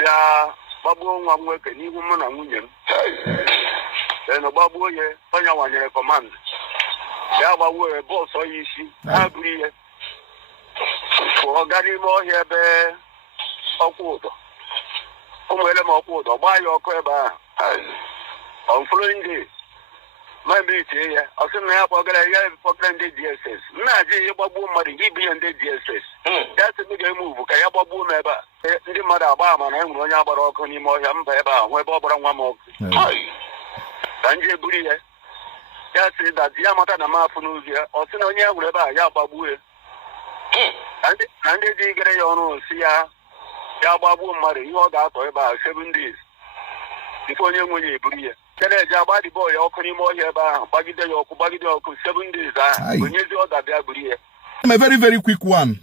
bịa gbagbuo nwa m nwoke n'ihu mụ na nwunye m na gbagbuo ya onye wanyere kọmand bịa gbagbuo ya bọọsụ onye isi ha buru ihe pụọ gaa n'ime ọhịa ebe ọkwa ụdọ ụmụele m ọkwa ụdọ gbaa ya ọkụ ebe ahụ on following day maybe tie ya ọ sị na ya kpọgara ya kpọgara ndị DSS nna-ajị ihe gbagbuo mmadụ gị bụ ihe ndị DSS ya sị m ga-eme ugwu ka ya gbagbuo m ebe a ndị mmadụ agba ama na e nwere onye agbara ọkụ n'ime ọhịa mba ebe ahụ ebe ọ gbara nwa m ọkụ ka nje buru ihe ya sị dazi ya mata na m afụ n'ozi ya ọ sị na onye ya nwere ebe a ya gbagbuo ya na ndị dị igere ya ọrụ si ya gbagbuo mmadụ ihe ọ ga-atọ ebe a 7 days bifo onye nwe ya eburu ya eji agba dị bọọlụ ọkụ n'ime ọhịa ebe ahụ gbagide ya ọkụ 7 days ahụ onyezi ọ ga-abịa buru ya. A very quick one.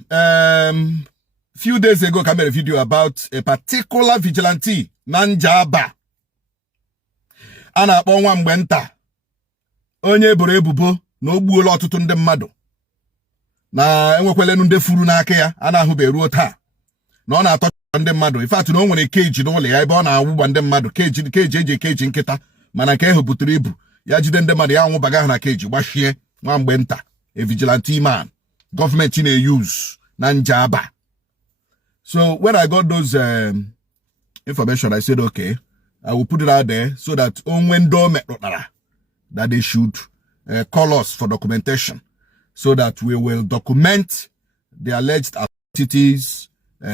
Few days ago, I made a video about a particular vigilante, Njaba. Ana akpọ nwa mgbe nta. Onye eboro ebubo na ogbuola ọtụtụ ndị mmadụ. Na enwekwelenu ndị furu n'aka ya, ana ahụbe ruo taa. Na ọ na-atọ ndị mmadụ. In fact, na o nwere keji n'ụlọ ya ebe ọ na-awụgba ndị mmadụ, keji nkịta, mana nke ahụ butere ibu. Ya jide ndị mmadụ ya anwụbaga ha na keji gbashie nwa mgbe nta, a vigilante man. Government in a use na Njaba. So when I got those information, I said, okay, I will put it out there so that that they should call us for documentation, so that we will document the alleged activities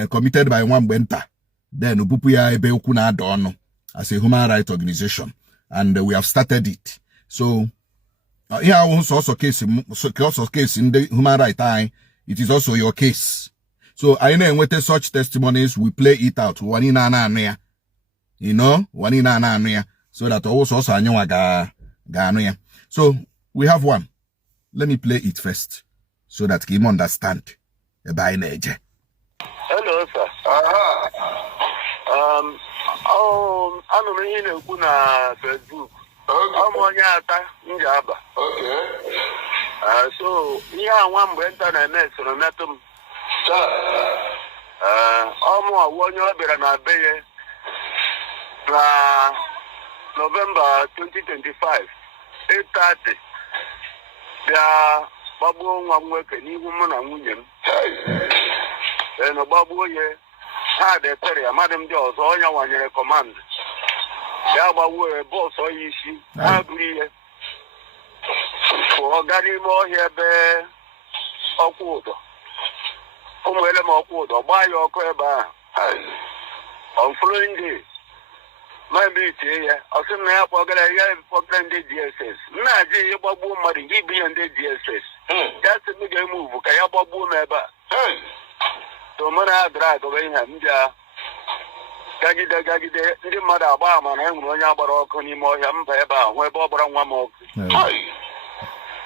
committed by Nwambenta. Then Upupuya Ebe Ukuna Adono as a human rights organization, and we have started it. So here also case in the human rights eye, it is also your case. So I know with such testimonies, we play it out. You know, so that also so we have one. Let me play it first, so that Kim understand. Hello, sir. I'm in Facebook. I'm on Njaba. Okay. So yeah, one went on a mess on a metal. Almost 1 year better than November 2025, 8:30. Babu one work and even woman and women. Then a babu ye had a terrier, Madam Jaws, all your 1 year command. Yaba were boss or issue. I agree. For Gary more here bear or quarter. Ụmụele m ọkwa gbaa ya ọkụ ebe ahụ on following day maybe tie ya ọ sị na ya kpọgara ndị DSS nna-ajị ihe gbagbuo mmadụ gị bụ ihe ndị DSS ya sị m ga-eme ugwu ka ya gbagbuo m ebe a so mụ na ya dara agaba ihe m bịa gagide ndị mmadụ agba ama na e nwere onye agbara ọkụ n'ime ọhịa mba ebe ahụ ebe ọ gbara nwa m ọkụ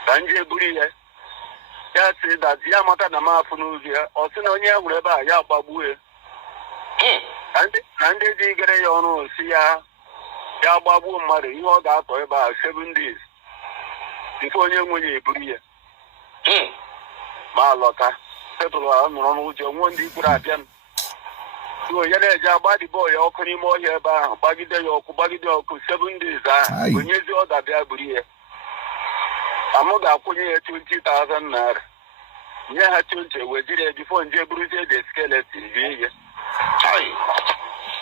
ka nje buru ihe ya sị dazi ya mata na m afụ n'ozi ya ọ sị na onye ya nwere ebe a ya gbagbuo ya na ndị dị igere ya ọrụ si ya gbagbuo mmadụ ihe ọ ga-atọ ebe a 7 days bifo onye nwe ya eburu ya ma lọta setụlụ a nọrọ n'ụjọ nwụọ ndị ikwuru abịa so ya na-eji agba dị bọọlụ ya ọkụ n'ime ọhịa ebe ahụ gbagide ya ọkụ 7 days ahụ onyezi ọ ga-abịa buru ya amụ ga-akwụnye ya 20,000 naira nye ha 20 wejiri ya bifo nje buruzie the skeleton bie ihe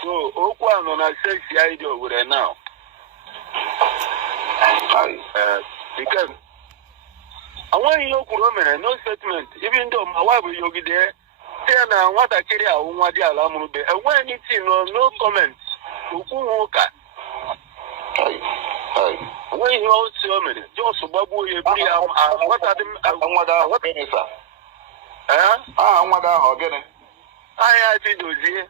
so okwu a nọ na CID Owerri now because enweghị ihe o kwuru o mere no statement even though ma wa bụ yogide tie na nwatakịrị ahụ nwa dị ala mụrụbe enweghị anything no comment okwu ụka enweghị ihe o si o mere jos gbagbuo ya eburu ya nwada ahụ ogene ahịa Chidozie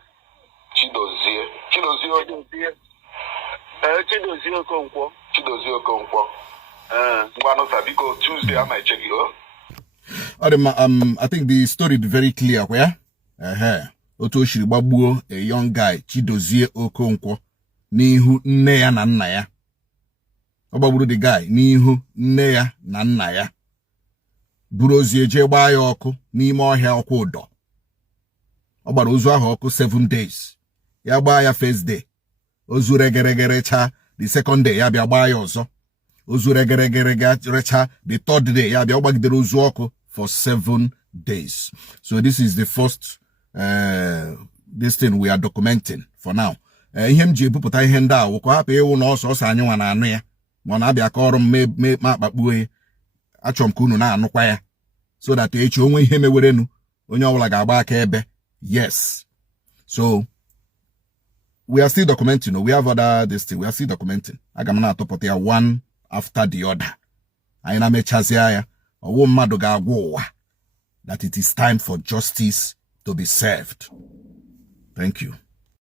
Okonkwo ngwanụ sabiko Tuesday ama eche gị I think the story is very clear where otu o shiri gbagbuo a young guy Chidozie Okonkwo n'ihu nne ya na nna ya. Ọ gbagburu the guy n'ihu nne ya na nna ya. Buru ozi eje gbaa ya ọkụ n'ime ọhịa ọkwa ụdọ. Ọ gbara ozu ahụ ọkụ 7 days. ya gbaa ya first day ozu regeregerecha the second day ya bịa gbaa ya ọzọ ozu regeregerecha the third day ya bịa gbagidere ozu ọkụ for 7 days. So this is the first this thing we are documenting for now. Ihe m ji ebupụta ihe ndị a wụkọ hapụ ịwụ na ọsọ anyị nwa na-anụ ya ma na abịa ka ọrụ m ma akpakpuo ya achọrọ m ka unu na-anụkwa ya so that echi onwe ihe mewerenu onye ọbụla ga-agba aka ebe. Yes, so we are still documenting. We have other this thing. We are still documenting. Aga m na-atọpụta ya one after the other. Anyị na-mechazịa ya ọwụ mmadụ ga-agwa ụwa that it is time for justice to be served. Thank you.